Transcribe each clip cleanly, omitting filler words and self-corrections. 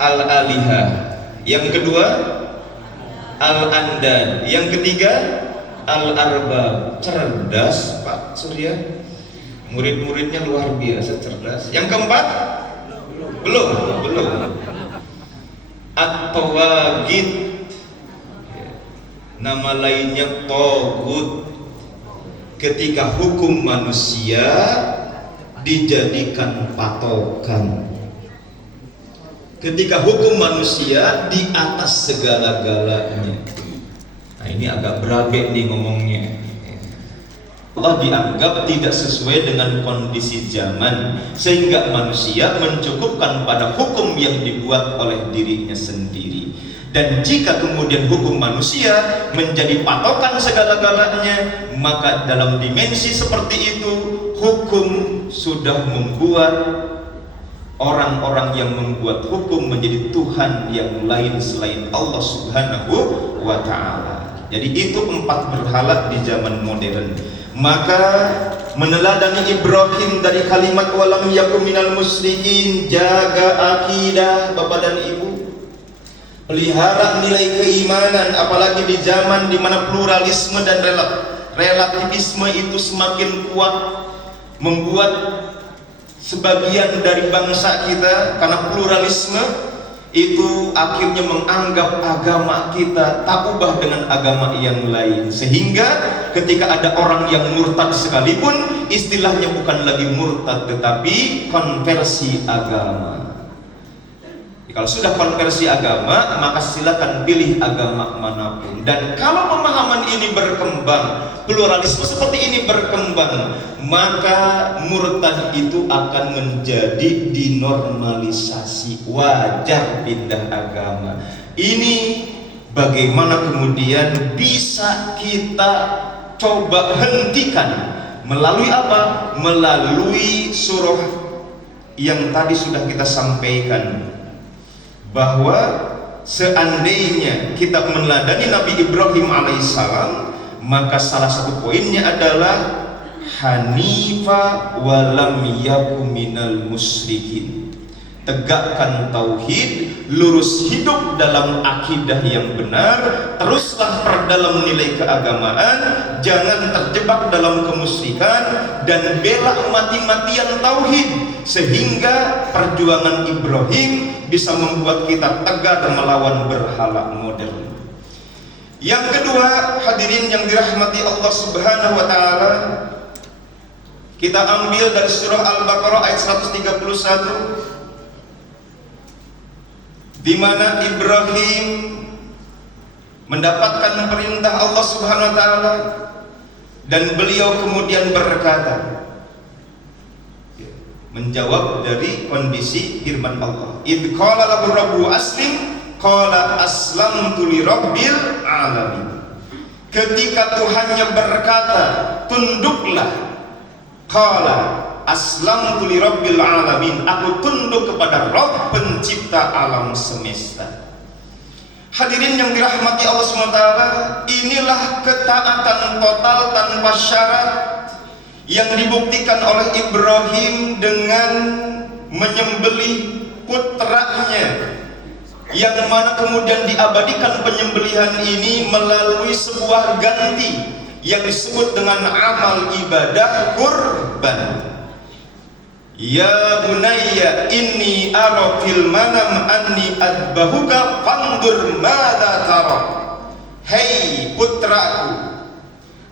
al-alihah, yang kedua al-andad, yang ketiga al-arbab. Cerdas Pak Surya, murid-muridnya luar biasa cerdas. Yang keempat belum at-tawagid, nama lainnya togut, ketika hukum manusia dijadikan patokan, ketika hukum manusia di atas segala-galanya. Nah ini agak berabe nih ngomongnya. Allah dianggap tidak sesuai dengan kondisi zaman, sehingga manusia mencukupkan pada hukum yang dibuat oleh dirinya sendiri. Dan jika kemudian hukum manusia menjadi patokan segala-galanya, maka dalam dimensi seperti itu hukum sudah membuat orang-orang yang membuat hukum menjadi Tuhan yang lain selain Allah Subhanahu wa ta'ala. Jadi itu 4 berhala di zaman modern. Maka meneladani Ibrahim dari kalimat walam yakum minal musyrikin, jaga akidah Bapak dan Ibu, pelihara nilai keimanan, apalagi di zaman di mana pluralisme dan relativisme itu semakin kuat, membuat sebagian dari bangsa kita karena pluralisme itu akhirnya menganggap agama kita tak ubah dengan agama yang lain, sehingga ketika ada orang yang murtad sekalipun istilahnya bukan lagi murtad tetapi konversi agama. Kalau sudah konversi agama, maka silakan pilih agama manapun. Dan kalau pemahaman ini berkembang, pluralisme seperti ini berkembang, maka murtad itu akan menjadi dinormalisasi, wajar pindah agama. Ini bagaimana kemudian bisa kita coba hentikan? Melalui apa? Melalui surah yang tadi sudah kita sampaikan, bahwa seandainya kita meneladani Nabi Ibrahim alaihissalam, maka salah satu poinnya adalah hanifa walam yakum minal musyrikin. Tegakkan tauhid, lurus hidup dalam akidah yang benar, teruslah perdalam nilai keagamaan, jangan terjebak dalam kemusyrikan, dan bela mati-matian tauhid, sehingga perjuangan Ibrahim bisa membuat kita tegar melawan berhala modern. Yang kedua, hadirin yang dirahmati Allah Subhanahu wa ta'ala, kita ambil dari surah Al-Baqarah ayat 131, di mana Ibrahim mendapatkan perintah Allah Subhanahu wa ta'ala, dan beliau kemudian berkata, menjawab dari kondisi firman Allah, idh qala lahu rabbu aslim qala aslamtu li rabbil alamin. Ketika Tuhannya berkata tunduklah, qala aslamtu li rabbil alamin, aku tunduk kepada Rabb pencipta alam semesta. Hadirin yang dirahmati Allah SWT, inilah ketaatan total tanpa syarat yang dibuktikan oleh Ibrahim dengan menyembelih putranya, yang mana kemudian diabadikan penyembelihan ini melalui sebuah ganti yang disebut dengan amal ibadah kurban. Ya bunayya inni ara fil manam anni adbahuka fandur madza tara. Hei putraku,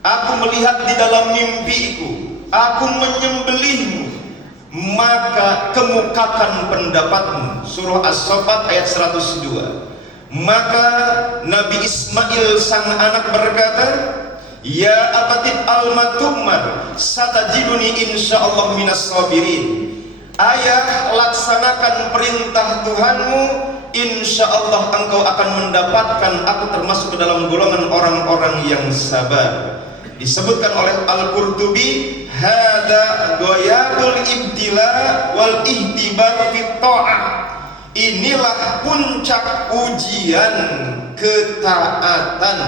aku melihat di dalam mimpiku aku menyembelihmu, maka kemukakan pendapatmu. Surah As-Saffat ayat 102. Maka Nabi Ismail sang anak berkata, ya abatif al-matumar satajiduni insyaallah minas sabirin. Ayah, laksanakan perintah Tuhanmu, insyaallah engkau akan mendapatkan aku termasuk ke dalam golongan orang-orang yang sabar. Disebutkan oleh Al-Qurtubi, hadza ghayatul ibtila wal ihtibar fi ta'ah. Inilah puncak ujian ketaatan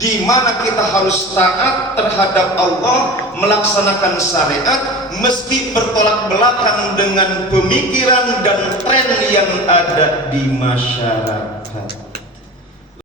di mana kita harus taat terhadap Allah, melaksanakan syariat meski bertolak belakang dengan pemikiran dan tren yang ada di masyarakat.